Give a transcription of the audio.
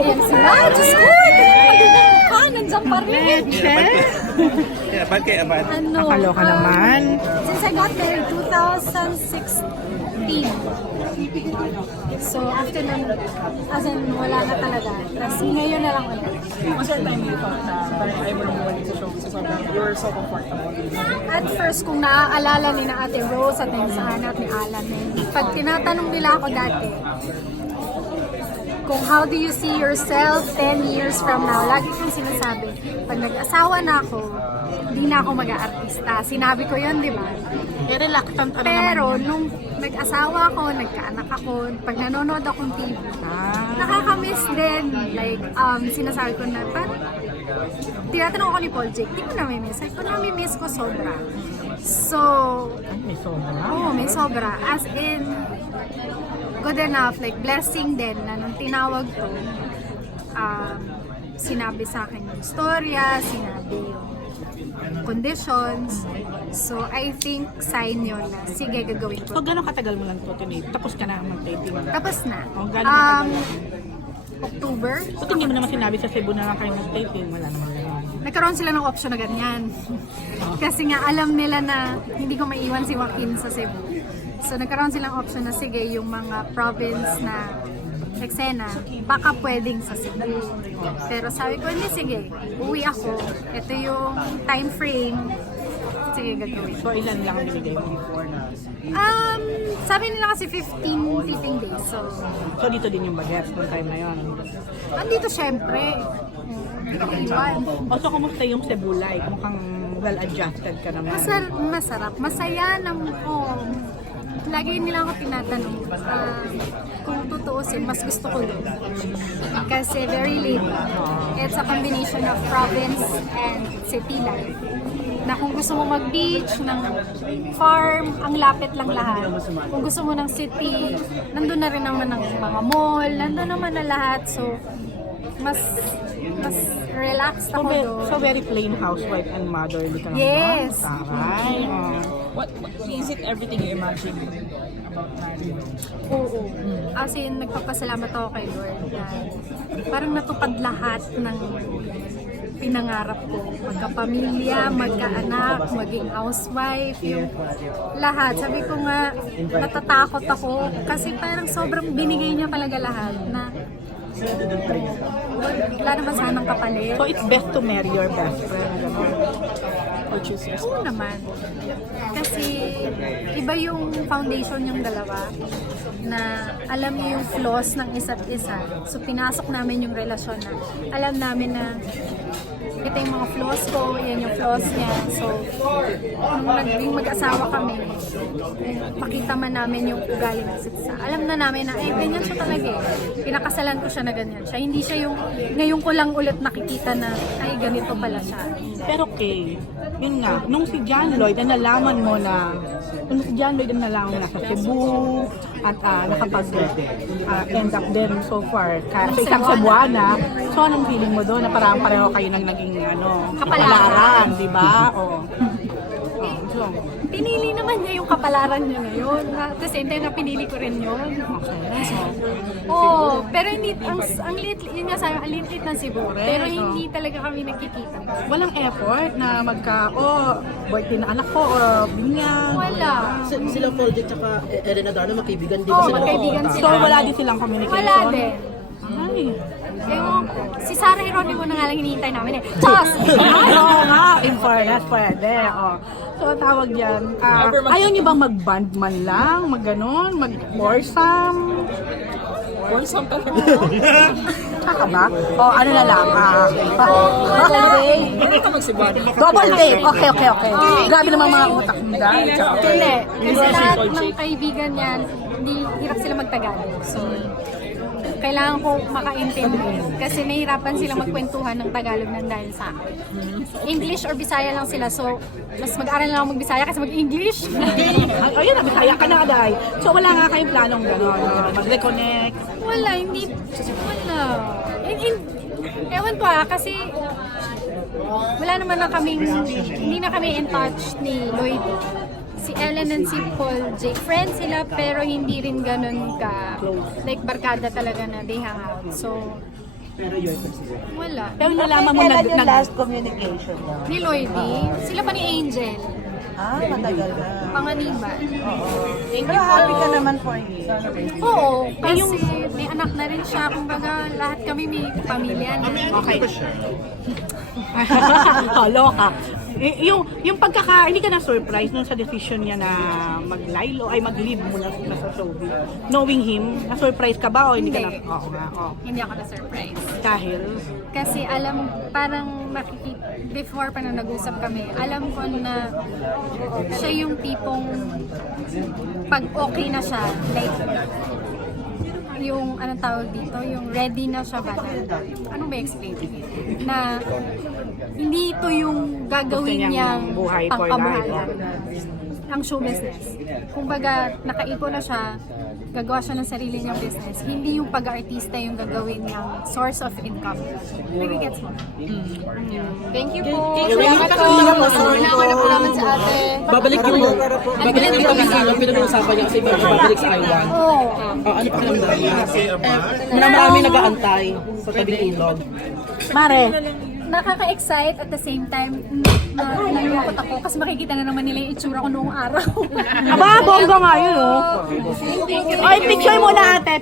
Ayan sila. Diyos ko! Ah, nandiyan pa rin. Yeah, ba't kaya ba't? Ano? Nakaloka um, naman. Since I got married 2016. So, after nun, as in, wala na talaga. Tapos ngayon na lang ulit. Was there time you thought na parang ayaw mo bumalik sa show kasi sobrang you're so comfortable? At first, kung naaalala ni na Ate Rose at ni sa at ni Alan, eh, pag tinatanong nila ako dati, kung how do you see yourself 10 years from now, lagi kong sinasabi, pag nag-asawa na ako, hindi na ako mag-aartista. Sinabi ko yun, di ba? Eh, reluctant ano Pero naman. nung nag-asawa ako, nagkaanak ako, pag nanonood akong TV, Ah, nakakamiss din. Like, um, sinasabi ko na, parang, tinatanong ako ni Paul Jake, di mo na-miss? Sabi ko, na-miss ko sobra. So, may sobra. Oo, may sobra. As in, good enough, like blessing din na nung tinawag ko, um, sinabi sa akin yung storya, sinabi yung conditions. So, I think sign yun na, sige, gagawin So, ko. gano'ng katagal mo lang ito, Tinate? Tapos ka na mag-taping. Tapos na. Oh, gano'ng Um, katagal? October. So, hindi mo naman sinabi sa Cebu na lang kayo mag-taping. Wala naman. Nagkaroon sila ng option na ganyan. Kasi nga alam nila na hindi ko maiwan si Joaquin sa Cebu. So nagkaroon silang option na sige, yung mga province na eksena, baka pwedeng sa Cebu. Pero sabi ko, hindi, sige, uwi ako. Ito yung time frame. Sige, gagawin. So, ilan lang ang binigay mo? Um, sabi nila kasi 15 taping days. So, So, dito din yung bagets nung time na yun. andito syempre. Ko iwan. O, so, kumusta yung Cebu life? Mukhang well-adjusted ka naman. Masar masarap. Masaya ng oh, lagi nila ako tinatanong ah, kung tutuusin, mas gusto ko doon. Kasi very laid back. It's a combination of province and city life. Na kung gusto mo mag-beach, ng farm, ang lapit lang lahat. Kung gusto mo ng city, nandun na rin naman ang mga mall, nandun naman na lahat. So, mas mas relaxed So, ako ve- doon. so very plain housewife and motherly ka naman. Yes. Taray. Oh. What, what is it everything you imagine about marriage? Oo. As in, nagpapasalamat ako kay Lord na parang natupad lahat ng pinangarap ko. Magkapamilya, magkaanak, maging housewife, yung lahat. Sabi ko nga, natatakot ako kasi parang sobrang binigay niya talaga lahat na wala naman sanang kapalit. So, it's best to marry your best friend. Or choose yourself? Oo naman. Kasi iba yung foundation yung dalawa na alam niyo yung flaws ng isa't isa. So pinasok namin yung relasyon na alam namin na ito yung mga flaws ko, yan yung flaws niya. So, nung naging mag-asawa kami, makita man namin yung ugali ng isa't isa. Alam na namin na, eh, ganyan siya talaga eh. Pinakasalan ko siya na ganyan siya. Hindi siya yung, ngayon ko lang ulit nakikita na, ay, ganito pala siya. Pero okay, yun nga, nung si John Lloyd, na nalaman mo na, nung si John Lloyd na nalaman mo na sa Cebu, at uh, nakapag ah, end up din so far ka, sa isang Cebuana, so anong feeling mo doon na parang pareho kayo nang naging ano, kapalaran, di ba? Oo. Oh, so, Pinili naman niya yung kapalaran niya ngayon. At the same time na pinili ko rin yun. Oo, oh, pero hindi, ang, ang liit, yun nga sabi, ang liit ng Cebu. Pero hindi talaga kami nagkikita. walang effort na magka, oh, birthday na anak ko, o binyag. Wala. S- sila Paul Dick tsaka Elena Darno magkaibigan din Oo, sila. magkaibigan So, sila. wala din silang communication? Wala din. Ay. Ewan ko. Si Sarah Heronimo na nga lang hinihintay namin eh. Chos! Ay, oo nga, in fairness, pwede. Oh. So, ang tawag yan, ah, ayaw niyo bang mag-band man lang, mag-ganon, mag-foursome? Foursome pa rin. Tsaka ba? O, ano na lang, ah, Hindi ka magsibuan. double date. Okay, okay, okay. Grabe naman mga utak mo dahil. Hindi. Kasi lahat ng kaibigan yan, hindi hirap sila magtagalog. So, kailangan ko makaintindi. Kasi nahihirapan sila magkwentuhan ng Tagalog ng dahil sa akin. English or Bisaya lang sila. So, mas mag-aral na ako mag-Bisaya kasi mag-English. Ay, ayun na, bisaya ka na, Day. So, wala nga kayong planong gano'n, mag-reconnect. Wala, hindi. Wala. In, in, ewan ko ah, kasi wala naman na kaming, hindi na kami in touch ni Lloyd. Si Ellen and si Paul Jake, friends sila pero hindi rin ganun ka, like barkada talaga na they hang out. So, Pero you're considered. Wala. Pero nalaman mo na, Kailan yung nag, last communication niya? Ni Lloydie, sila pa ni Angel, Ah, matagal na. panganiban. Pero happy ka naman for him. Oo, kasi anak na rin siya. Kumbaga, lahat kami may pamilya na. Okay. oh, loka. Y- yung, yung pagkaka, hindi ka na surprise nung sa decision niya na mag-lilo, ay mag-leave muna na sa showbiz. Knowing him, na-surprise ka ba o hindi, ka na? Hindi. Oo nga, oo. Hindi ako na-surprise. Dahil, Kasi alam, parang makikita, before pa nung nag-usap kami, alam ko na siya yung tipong pag okay na siya, like, yung anong tawag dito, yung ready na siya ba na, ano ba explain? Na hindi ito yung gagawin niyang buhay pangkabuhayan. Ang show business. Kung baga, nakaipon na siya, gagawa siya ng sarili niyang business. Hindi yung pag-artista yung gagawin niyang source of income. Nagigets mo? Thank you po. Salamat po. Salamat po naman sa ate. Babalik yung babalik yung pag-isalan, pinag-uusapan niya kasi babalik sa Iwan. Oo. Oh, ano pa kalamdaman na marami nag-aantay sa tabing ilog. Mare, Nakaka-excite at the same time, na nalungkot ako kasi makikita na naman nila yung itsura ko noong araw. aba, bongga nga yun, oh. Ay, picture muna ate.